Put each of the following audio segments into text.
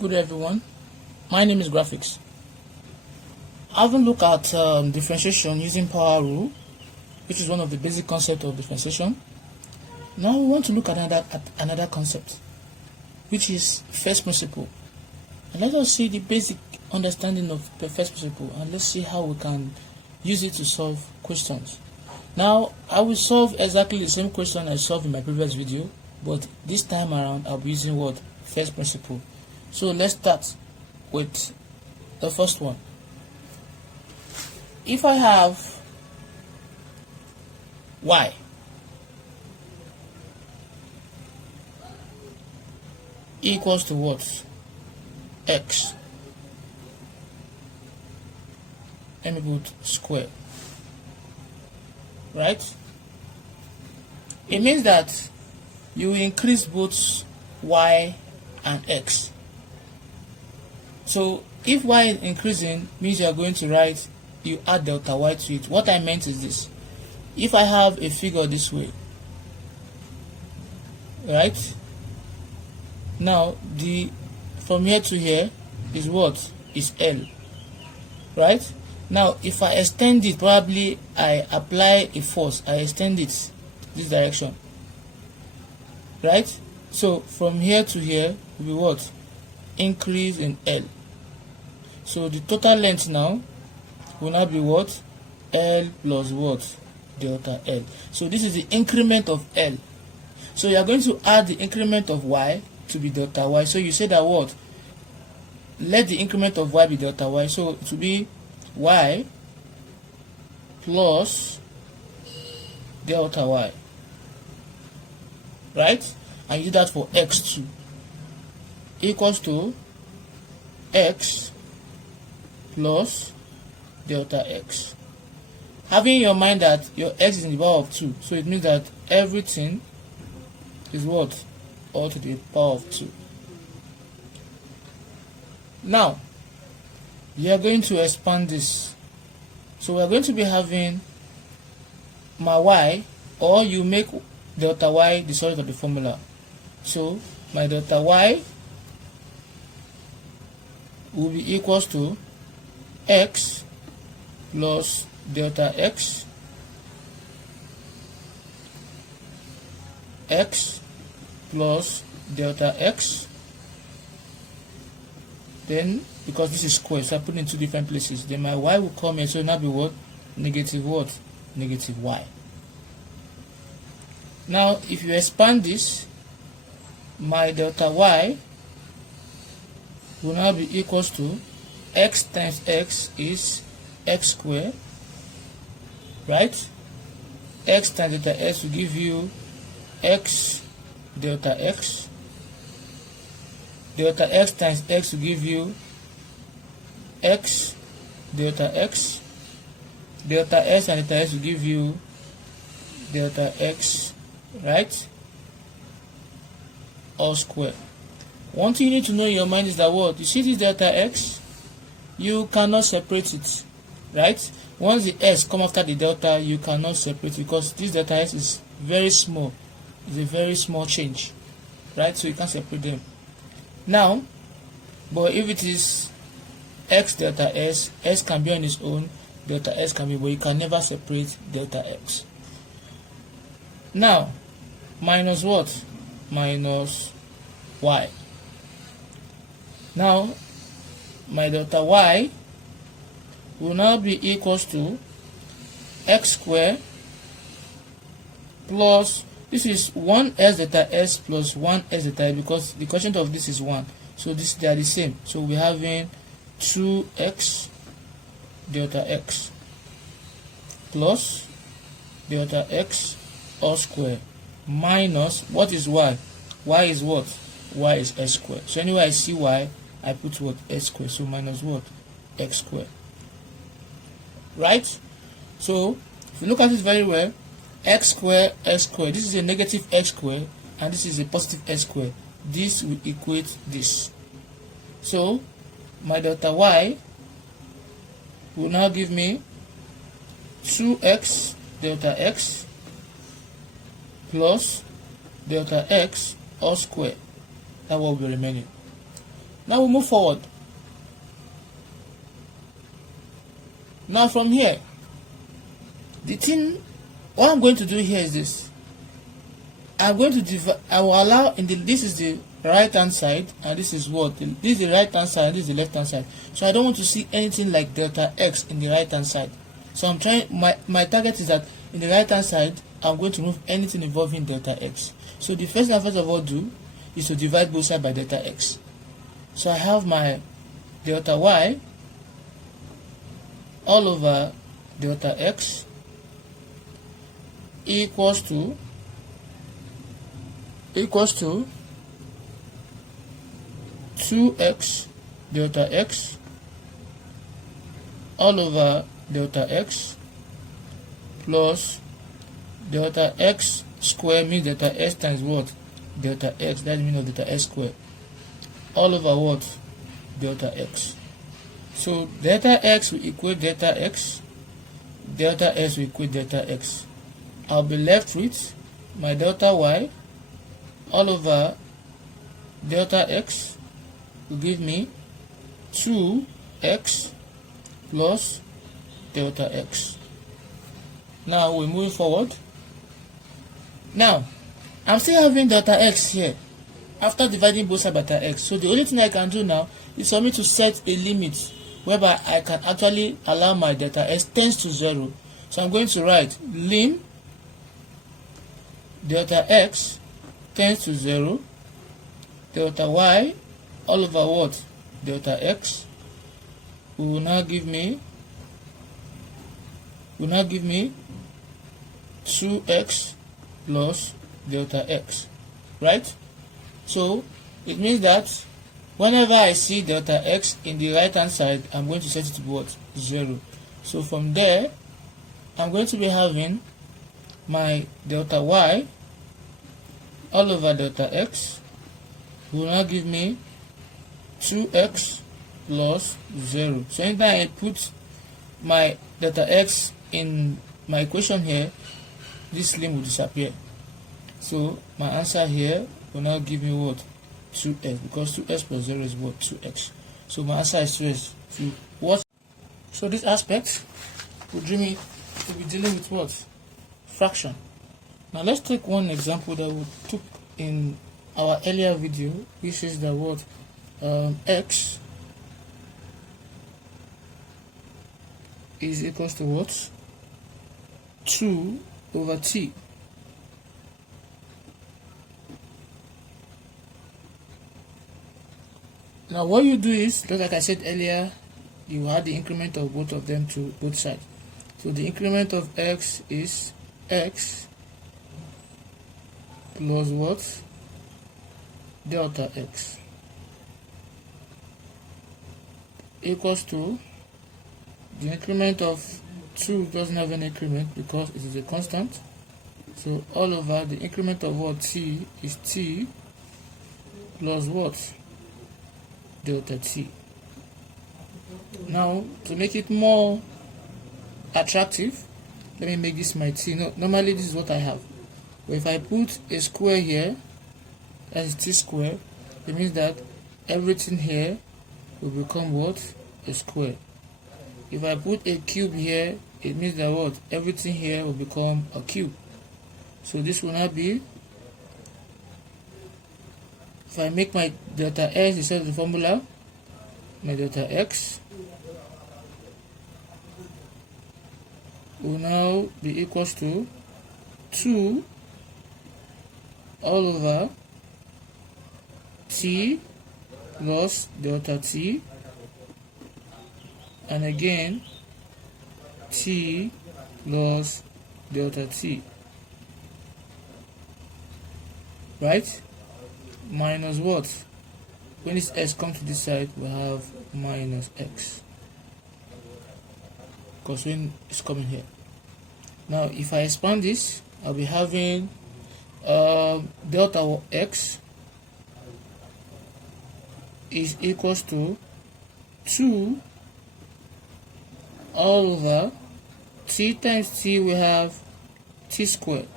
Good day, everyone. My name is Graphics. Having looked at differentiation using power rule, which is one of the basic concepts of differentiation, now we want to look at another concept, which is first principle. And let us see the basic understanding of the first principle, and let's see how we can use it to solve questions. Now, I will solve exactly the same question I solved in my previous video, but this time around I'll be using what? First principle. So let's start with the first one. If I have y equals to what? X. Let me put square. Right? It means that you increase both y and x. So if y is increasing, means you are going to write, you add delta y to it. What I meant is this. If I have a figure this way, right? Now from here to here is what? Is L. Right? Now if I extend it, probably I apply a force, I extend it this direction. Right? So from here to here will be what? Increase in L. So the total length now will now be what? L plus what? Delta L. So this is the increment of L. So you are going to add the increment of y to be delta y. So you say that what? Let the increment of y be delta y. So it will be y plus delta y. Right? And you do that for x too. Equals to x plus delta x. Having in your mind that your x is in the power of 2, so it means that everything is what? All to the power of 2. Now, you are going to expand this. So we are going to be having my y, or you make delta y the source of the formula. So my delta y will be equals to x plus delta x plus delta x. Then because this is square, so I put it in two different places, then my y will come here, so it will now be what? Negative what? Negative y. Now if you expand this, my delta y will now be equals to x times x is x squared, right? X times delta x will give you x delta x. Delta x times x will give you x delta x. Delta x and delta x will give you delta x, right? All square. One thing you need to know in your mind is that what? You see this delta x? You cannot separate it, right? Once the s come after the delta, you cannot separate it because this delta s is very small. It's a very small change, right? So you can't separate them. Now, but if it is x delta s, s can be on its own, delta s can be, but you can never separate delta x. Now, minus what? Minus y. Now, my delta y will now be equals to x squared plus, this is 1s delta s plus 1s delta s, because the quotient of this is 1. So they are the same. So we're having 2x delta x plus delta x all square minus, what is y? Y is what? Y is s squared. So anyway I see y, I put what? S squared. So minus what? X squared. Right? So if you look at it very well, x squared, x squared. This is a negative x squared and this is a positive x squared. This will equate this. So my delta y will now give me 2x delta x plus delta x all square. That will be remaining. Now we move forward. Now from here, what I'm going to do here is this. I'm going to divide. I will allow this is the right hand side, and this is what? This is the right hand side, and this is the left hand side. So I don't want to see anything like delta x in the right hand side. So I'm trying. My target is that in the right hand side, I'm going to remove anything involving delta x. So the first thing I first of all do is to divide both sides by delta x. So I have my delta y all over delta x equals to 2x delta x all over delta x plus delta x square, means delta x times what? Delta x, that's the meaning of delta x square, all over what? Delta x. So delta x will equate delta x, delta x will equate delta x. I'll be left with my delta y all over delta x will give me 2x plus delta x. Now we're moving forward. Now I'm still having delta x here after dividing both sides by delta x. So the only thing I can do now is for me to set a limit whereby I can actually allow my delta x tends to 0. So I'm going to write lim delta x tends to 0, delta y all over what? Delta x will now give me 2x plus delta x, right? So it means that whenever I see delta x in the right hand side, I'm going to set it to what? 0. So from there, I'm going to be having my delta y all over delta x will now give me 2x plus 0. So anytime I put my delta x in my equation here, this lim will disappear. So my answer here will now give me what? 2x, because 2x plus 0 is what? 2x. So my answer is 2x. So this aspect will be dealing with what? Fraction. Now let's take one example that we took in our earlier video, which is the what? X is equals to what? 2 over t. Now what you do is, just like I said earlier, you add the increment of both of them to both sides. So the increment of x is x plus what? Delta x equals to the increment of 2 doesn't have an increment because it is a constant. So all over the increment of what? T is t plus what? Delta t. Now to make it more attractive, let me make this my t. No, normally this is what I have. But if I put a square here, that is t square, it means that everything here will become what? A square. If I put a cube here, it means that what? Everything here will become a cube. So this will not be, if I make my delta x instead of the formula, my delta x will now be equals to 2 all over t plus delta t, and again t plus delta t, right? Minus what? When this x comes to this side, we have minus x, because when it's coming here. Now if I expand this, I'll be having delta x is equals to 2 all over t times t, we have t squared.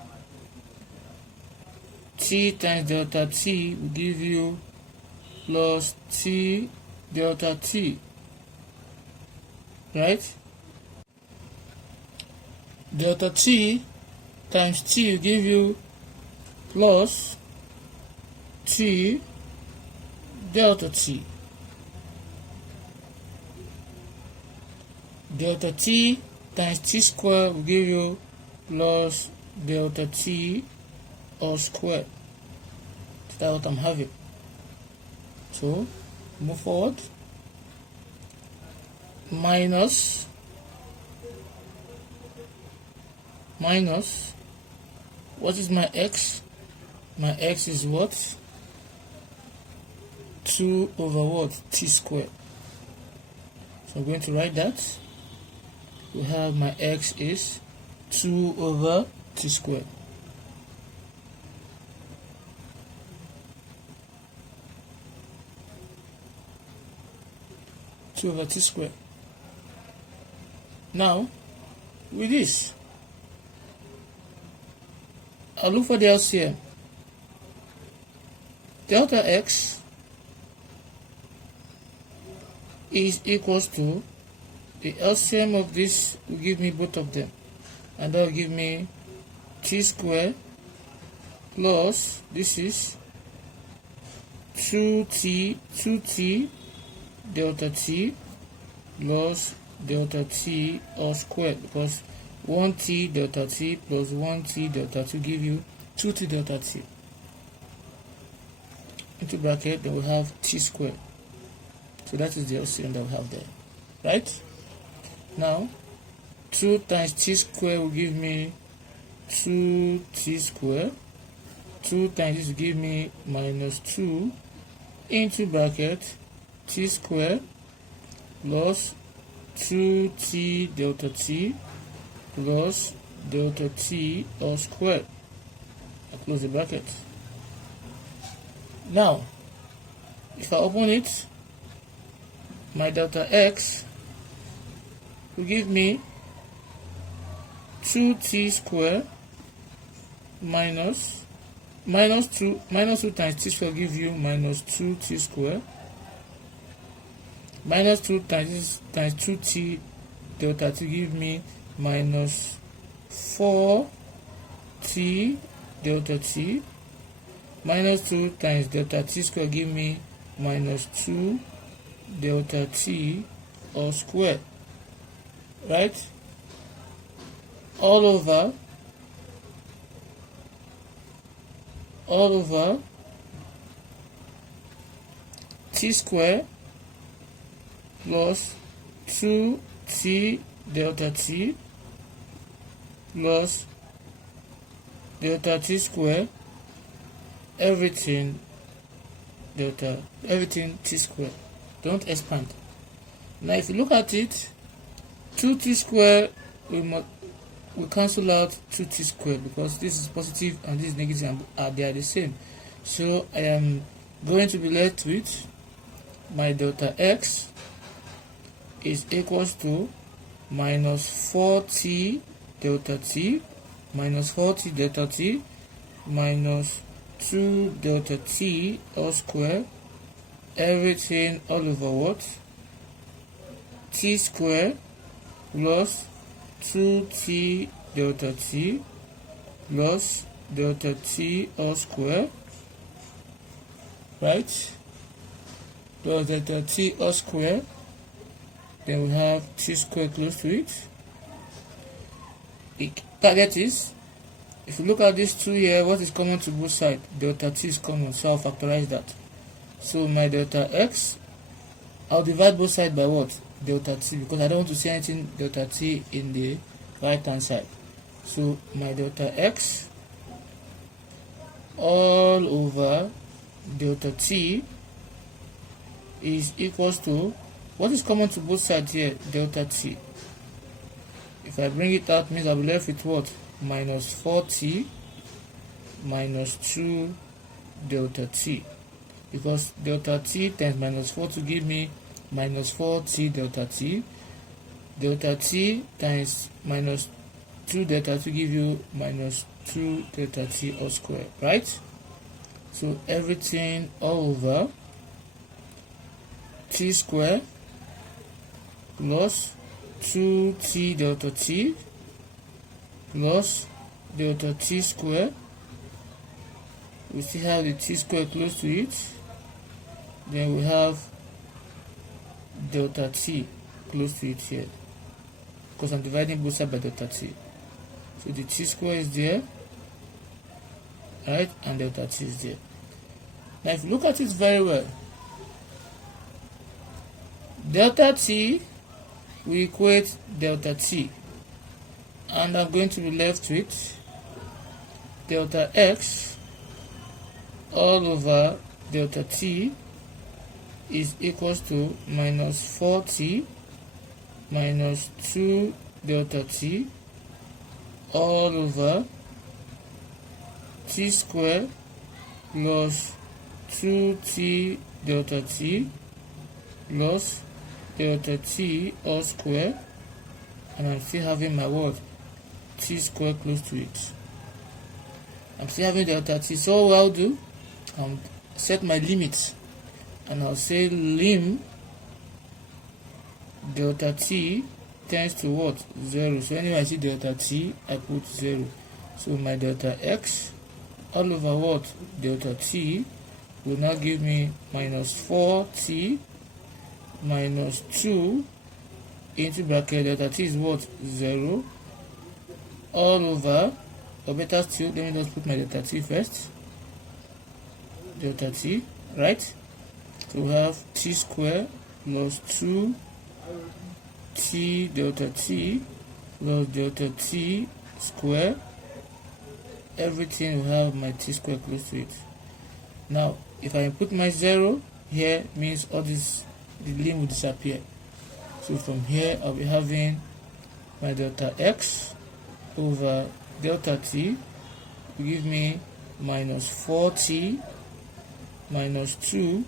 T times delta t will give you plus t delta t, right? Delta t times t will give you plus t delta t. Delta t times t squared will give you plus delta t all squared. So that's what I'm having. So move forward. Minus what is my x? My x is what? 2 over what? T squared. So I'm going to write that. We have my x is 2 over t squared. Over t squared. Now, with this, I'll look for the LCM. Delta x is equals to the LCM of this will give me both of them, and that will give me t squared plus this is 2t delta t plus delta t all squared, because 1t delta t plus 1t delta t give you 2t delta t. Into bracket, then we have t squared. So that is the LCM that we have there, right? Now 2 times t squared will give me 2t squared. 2 times this will give me minus 2 into bracket t squared plus 2t delta t plus delta t all squared. I close the bracket. Now, if I open it, my delta x will give me 2t squared minus 2 times t squared give you minus 2t squared minus 2 times 2t delta t give me minus 4t delta t minus 2 times delta t squared give me minus 2 delta t all squared, right? All over t squared plus 2t delta t plus delta t squared, everything t squared. Don't expand. Now if you look at it, 2t squared will cancel out 2t squared, because this is positive and this is negative and they are the same. So I am going to be left with my delta x is equals to minus 4t delta t minus 4t delta t minus 2 delta t all square, everything all over what? T square plus 2t delta t plus delta t all square, right? Plus delta t all square. Then we have t square close to it. The target is, if you look at these two here, what is common to both sides? Delta t is common, so I'll factorize that. So my delta x, I'll divide both sides by what? Delta t, because I don't want to see anything delta t in the right hand side. So my delta x all over delta t is equals to, what is common to both sides here? Delta t. If I bring it out, means I'll be left with what? Minus 4t minus 2 delta t, because delta t times minus 4 to give me minus 4t delta t. Delta t times minus 2 delta to give you minus 2 delta t all square, right? So everything all over t square plus 2t delta t plus delta t square. We still have the t square close to it. Then we have delta t close to it here, because I'm dividing both sides by delta t. So the t square is there, right, and delta t is there. Now if you look at it very well, delta t will equate delta t, and I'm going to be left with delta x all over delta t is equals to minus 4t minus 2 delta t all over t square plus 2t delta t plus delta t all square, and I'm still having my word t square close to it. I'm still having delta t, so what I'll do, I'll set my limits, and I'll say lim delta t tends to what? 0. So anyway I see delta t, I put 0. So my delta x all over what? Delta t will now give me minus 4t minus 2 into bracket delta t is what? 0 all over, or better still, let me just put my delta t first. Delta t, right? So we have t square plus 2t delta t plus delta t square. Everything will have my t square close to it. Now if I put my 0 here, means all this, the limit will disappear. So from here I'll be having my delta x over delta t will give me minus 4t minus 2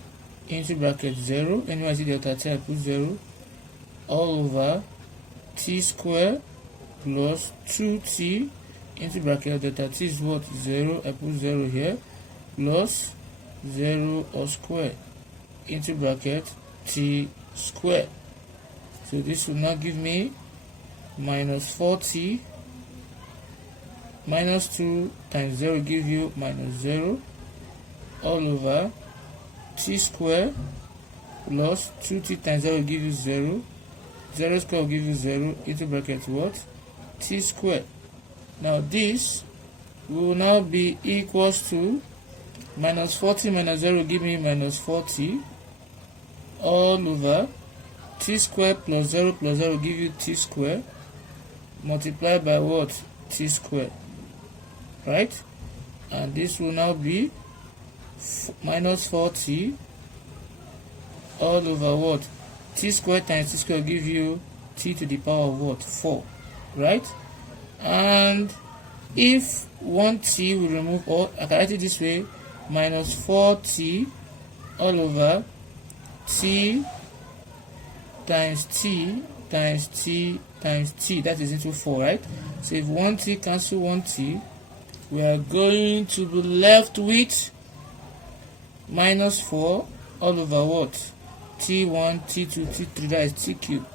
into bracket 0. Anyway I see delta t, I put 0 all over t square plus 2t into bracket delta t is what? 0. I put 0 here plus 0 all square into bracket t square. So this will now give me minus 4t minus 2 times 0 give you minus 0 all over t square plus 2t times 0 will give you 0. 0 square will give you 0 into bracket what? T square. Now this will now be equals to minus 40 minus 0 will give me minus 40 all over t square plus 0 will give you t square multiplied by what? T square, right? And this will now be minus 40 all over what? T square times t square will give you t to the power of what? 4, right? And if 1t will remove, or I can write it this way, minus 4t all over t times t times t times t, that is into 4, right? So if 1t cancel 1t, we are going to be left with minus 4 all over what? T1, T2, T3, that is T cube.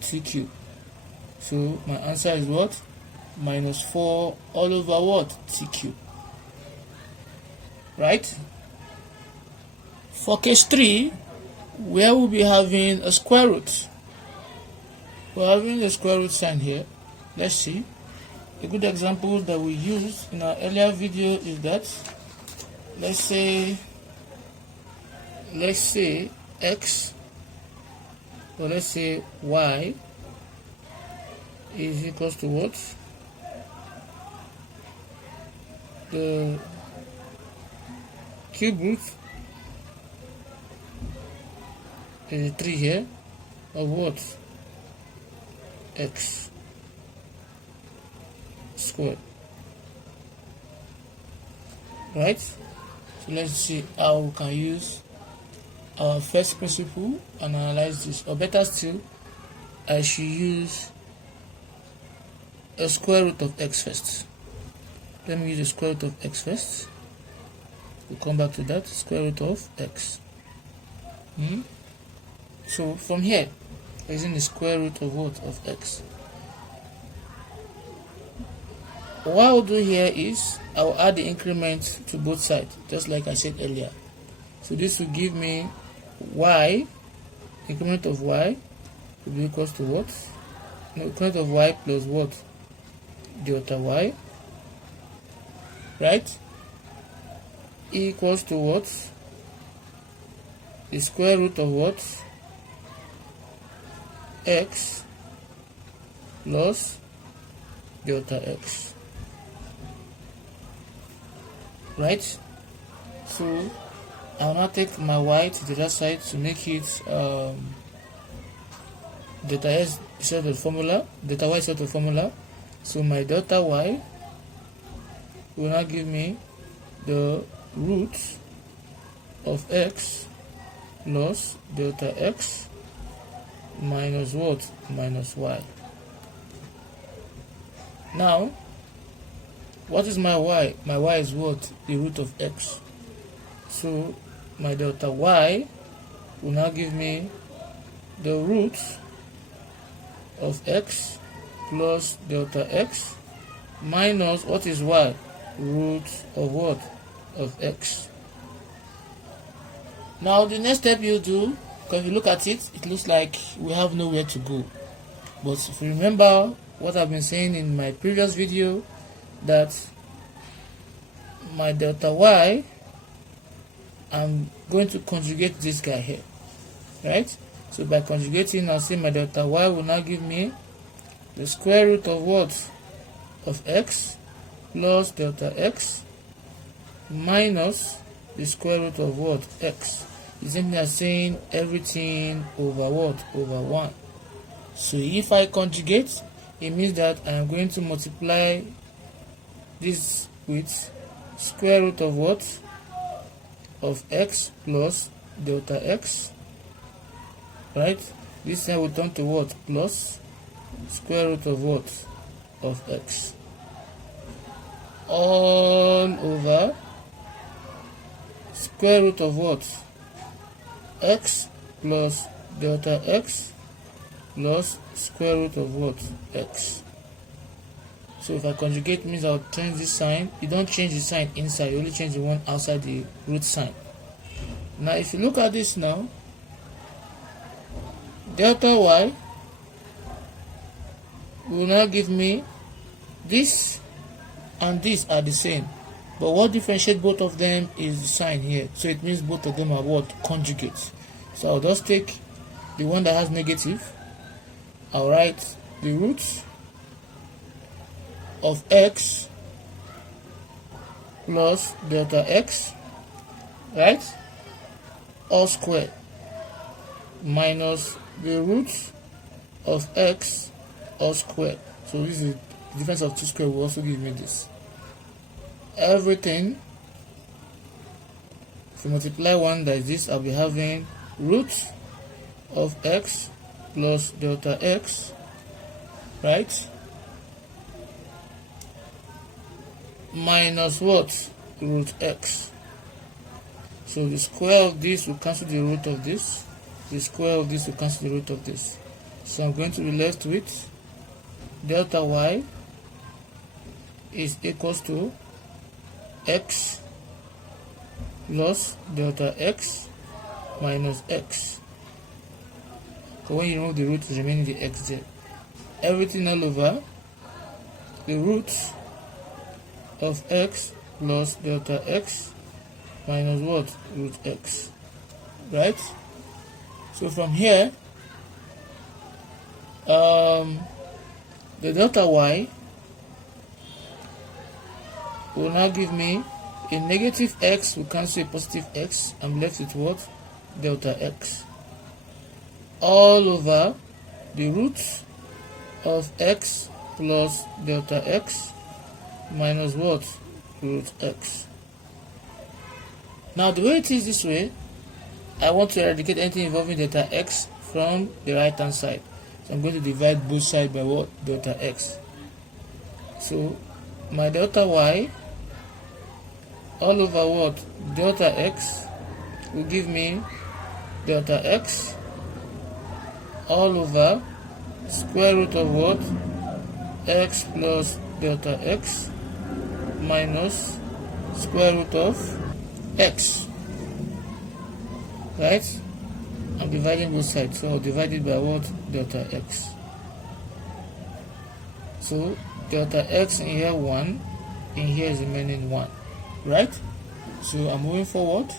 T cube. So my answer is what? Minus 4 all over what? T cube. Right? For case 3, where we'll be having a square root. We're having a square root sign here. Let's see. A good example that we used in our earlier video is that, let's say x, or let's say y is equals to what? The cube root is 3 here of what? X squared, right? So let's see how we can use our first principle and analyze this, or better still, I should use a square root of x first. Let me use the square root of x first. We'll come back to that. Square root of x. So from here, using the square root of what? Of x. What I'll do here is I'll add the increment to both sides, just like I said earlier. So this will give me y, increment of y will be equals to what? No, increment of y plus what? Delta y, right? Equals to what? The square root of what? X plus delta x, right? So I'll now take my y to the other side to make it delta s instead of the formula, delta y instead of the formula. So my delta y will now give me the root of x plus delta x minus what? Minus y. Now, what is my y? My y is what? The root of x. So my delta y will now give me the root of x plus delta x minus what is y? Root of what? Of x. Now the next step you do, because if you look at it, it looks like we have nowhere to go. But if you remember what I've been saying in my previous video, that my delta y, I'm going to conjugate this guy here, right? So by conjugating, I'll say my delta y will now give me the square root of what? Of x plus delta x minus the square root of what? X. It's simply as saying everything over what? Over 1. So if I conjugate, it means that I am going to multiply this with square root of what? Of x plus delta x, right? This time will turn to what? Plus square root of what? Of x. All over square root of what? X plus delta x plus square root of what? X. So if I conjugate, means I'll change this sign. You don't change the sign inside, you only change the one outside the root sign. Now if you look at this now, delta y will now give me this and this are the same. But what differentiates both of them is the sign here. So it means both of them are what? Conjugates. So I'll just take the one that has negative. I'll write the root of x plus delta x, right? All squared minus the root of x all squared. So this is the difference of 2 squared will also give me this. Everything, if you multiply one like this, I'll be having root of x plus delta x, right? Minus what? Root x. So the square of this will cancel the root of this. The square of this will cancel the root of this. So I'm going to be left with delta y is equals to x plus delta x minus x. So when you remove the root, it's remaining the x there. Everything all over the root of x plus delta x minus what? Root x, right? So from here, the delta y will now give me a negative x will cancel a positive x. I'm left with what? Delta x all over the root of x plus delta x minus what? Root x. Now the way it is this way, I want to eradicate anything involving delta x from the right hand side. So I'm going to divide both sides by what? Delta x. So my delta y all over what? Delta x will give me delta x all over square root of what? X plus delta x minus square root of x, right? I'm dividing both sides, so divided by what? Delta x. So delta x in here 1, in here is remaining 1, right? So I'm moving forward.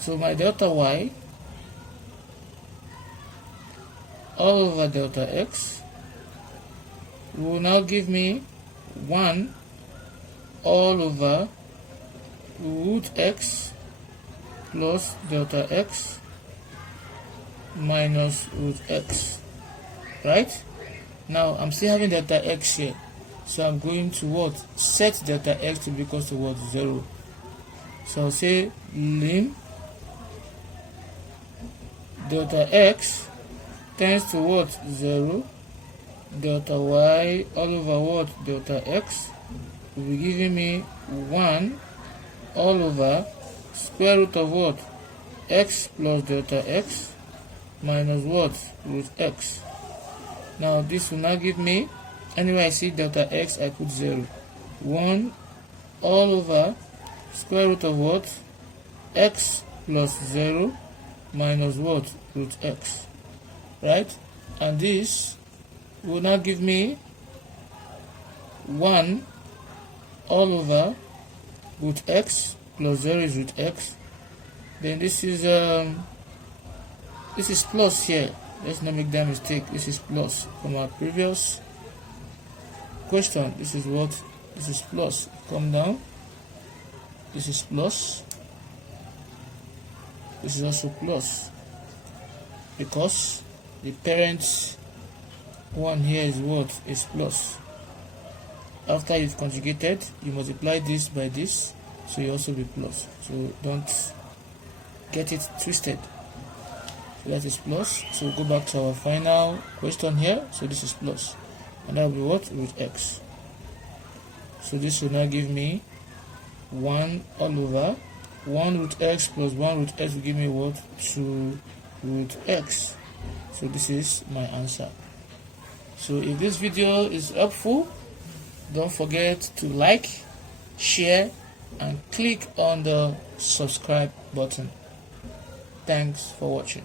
So my delta y all over delta x will now give me 1 all over root x plus delta x minus root x, right? Now I'm still having delta x here, so I'm going to what? Set delta x to be equal to what? 0. So I'll say lim delta x tends to what? 0. Delta y all over what? Delta x will be giving me 1 all over square root of what? X plus delta x minus what? Root x. Now this will now give me, anywhere I see delta x, I put 0. 1 all over square root of what? X plus 0 minus what? Root x, right? And this will now give me 1 all over root x plus 0 is root x. Then this is plus here. Let's not make that mistake. This is plus from our previous question. This is what? This is plus. Come down. This is plus. This is also plus, because the parent one here is what? Is plus. After you've conjugated, you multiply this by this, so you also be plus. So don't get it twisted. So that is plus. So we'll go back to our final question here. So this is plus, and that will be what? Root x. So this will now give me 1 all over 1 root x plus 1 root x will give me what? 2 root x. So this is my answer. So if this video is helpful, don't forget to like, share, and click on the subscribe button. Thanks for watching.